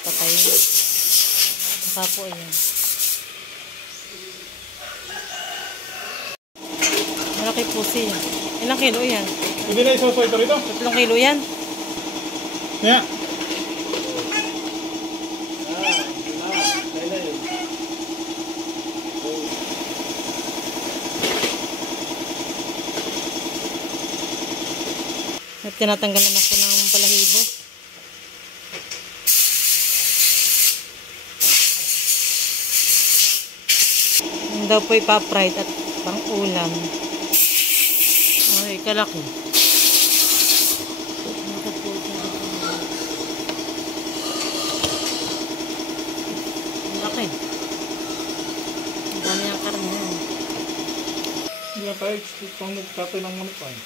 matatay. Saka po ayan. Malaki po siya. Ilang kilo yan? Pwede na isoso ito rito? 3 kilo yan? Yeah. At tinatanggalan ako ng balahibo. Yung daw po ipa-fried at pang ulam. Ay, kalaki. Laki. Ang dami ang karne yan. Hindi na tayo pang nagtatay ng manok ay.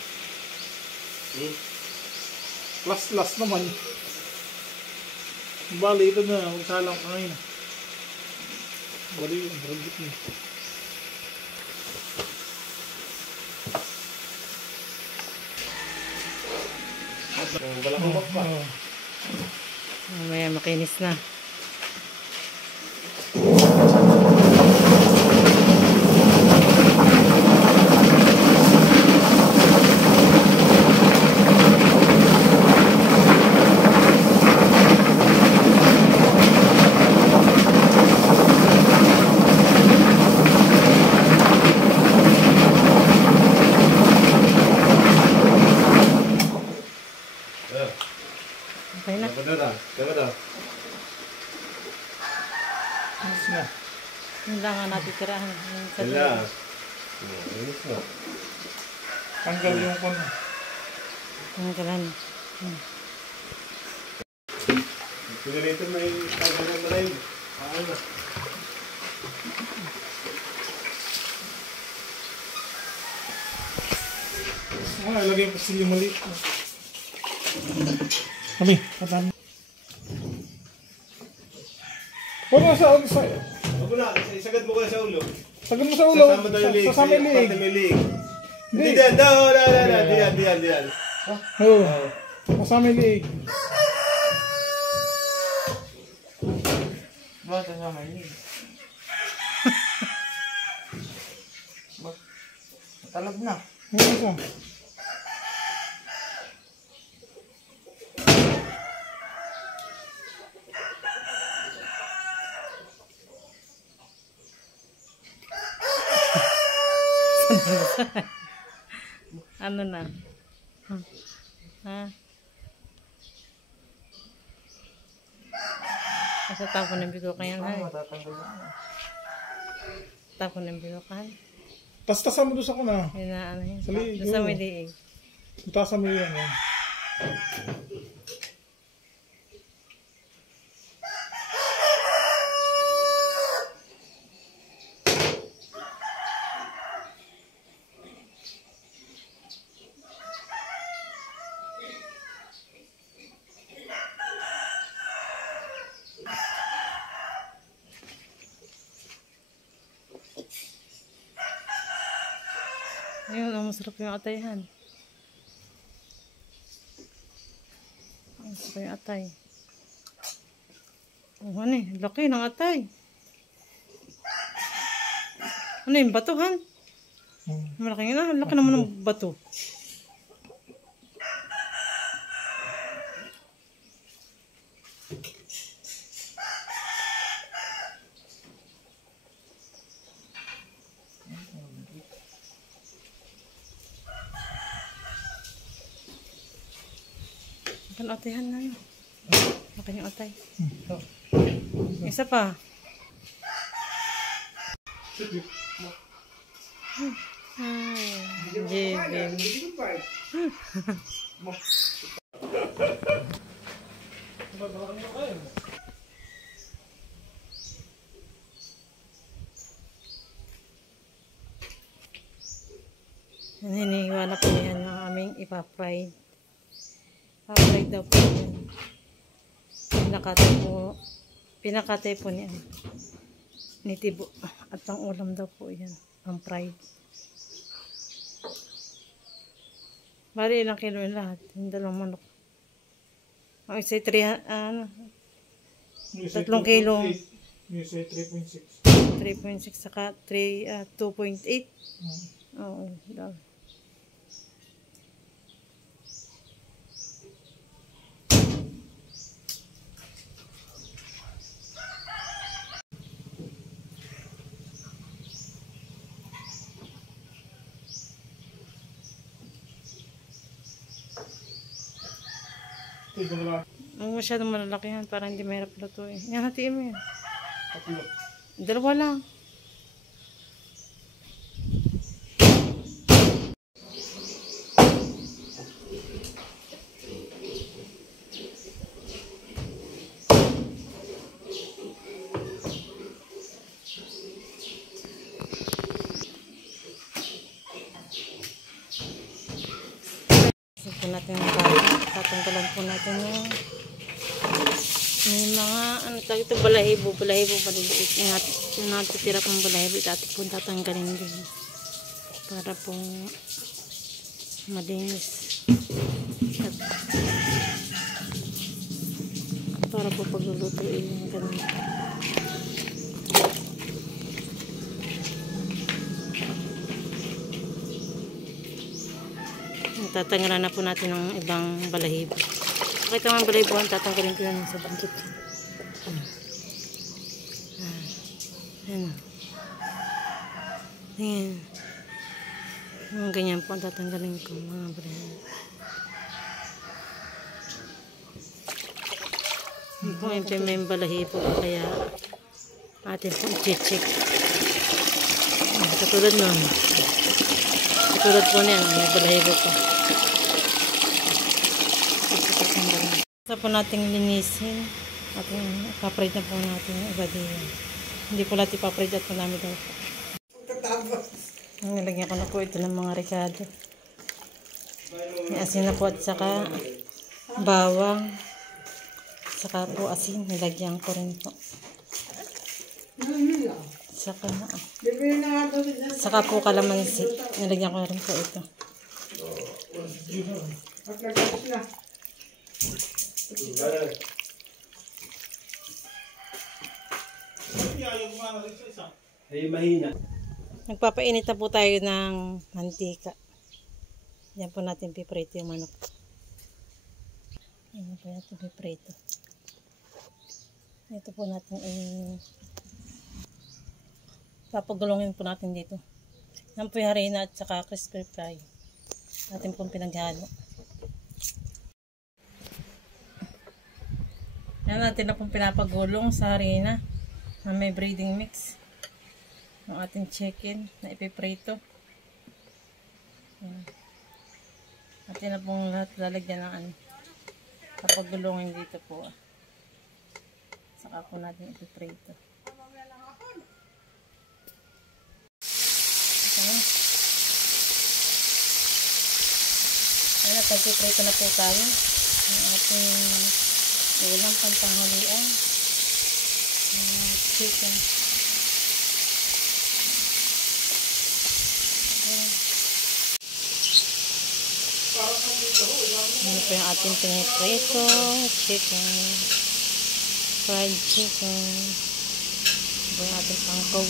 Last naman. Bali, ito na. Magsalang kain. Bali, ang ragit niya. Balakambak pa. Mamaya makinis na. Okay na. Ayos na. Yun lang ang natitirahan. Tanggal yung kon. Tanggalan. Pinalito may tanggal ng malayo. Na. Ilagay ko sila maliit. Kami, patan. Huwag mo sa ulo. Huwag mo na, isagad mo ka sa ulo. Sagad mo sa ulo. Sasama tayo liig. Sasama yung liig. Hindi yan. Diyan. Oo. Sasama yung liig. Bakit sasama yung liig? Talab na. Ano ito? Ano na? Ha? Asa tapon ng bigo kayan ha? Tapon ng bigo kayan? Tas-tasan mo doon sa kuna. Yun na ano yun. Sa liig. Doon sa may liig. Tasan mo yan. Ayun, ang masarap yung atayhan. Ang masarap yung atay. Oh, ano eh, laki ng atay. Ano yung batuhan? Malaki na, laki naman ng bato. Kan atayhan na yun. Laki yung atay. Isa pa. Jibin. Hinihingala po yan ng aming ipa-fried. Pa-fried daw po yan. Pinakatay po niya. Ni Tibo. At ang ulam daw po yan. Ang fried. Bali ilang kilo yung lahat. Yung dalawang manok. Ang isa 300 USA 3 kilo. 2.8. USA 3.6. 3.6 saka 2.8. Oo, daw. Ito na lang. Ang masyadong malalaki yan para hindi mahirap lutuin. Yan, hatiin mo yan. Tatlo. Dalawa lang. Po natin yung bata. Tatanggalan po natin yung may mga ano tawag ito, balahibo maliliit yung natitira pang balahibo dati po tatanggalin din para po malinis at para po paglulutuin yung ganun. Tatanggalan na po natin ng ibang balahibo. Pakita mga balahibo, tatanggalin ko yan sa bangkit. Ayan. Ayan. Yung ganyan po, tatanggalin ko mga balahibo. Yung po may balahibo, kaya atin po i-check. Katulad nun. Katulad po niyan, may balahibo po. Basta po nating linisin at ipapride na po natin yung iba din. Hindi po natin ipapride at marami daw po. Nilagyan ko na po ito ng mga ricado. May asin na po at saka bawang. Saka po asin, nilagyan ko rin po. Saka po kalamansi. Nilagyan ko rin po ito. Ay, mahina. Nagpapainit na po tayo ng mantika. Yan po natin piprito yung manok. Yan po natin piprito. Ito po natin papagulungin po natin dito. Yan po yung harina at saka crispy fry. Natin pong pinaghalo. Yan natin na pong pinapagulong sa harina na may breading mix. Ang ating chicken na ipiprito. Atin na pong lahat lalagyan ng ano. Papagulungin dito po. Saka po natin ipiprito. Ayan, nagpiprito na po tayo. Ang ating ulam pantanghalian. Chicken. Ano po yung ating piniprito? Chicken. Fried chicken. Ano po yung ating pangkaw.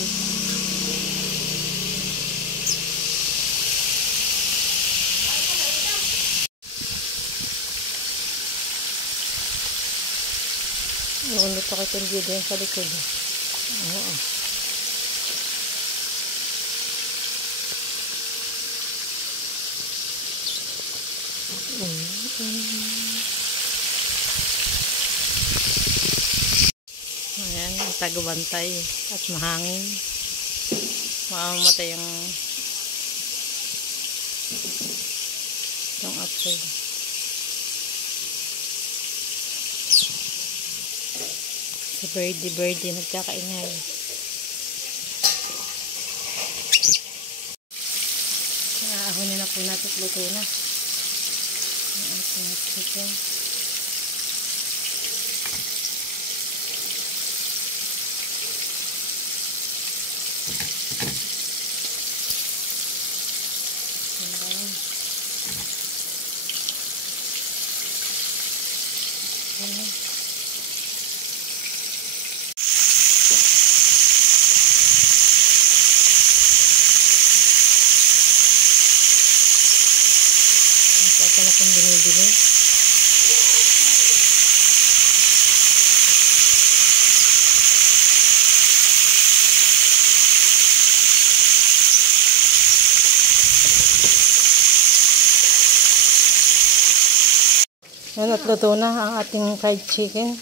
Ulit ako itong video sa likod. Oo. Ayan, tagubantay at mahangin. Mamamatay yung apple. Si birdie nagkakaingay. Ahonin na po natin, luto na. Ang ating chicken. Yan at luto na ang ating fried chicken.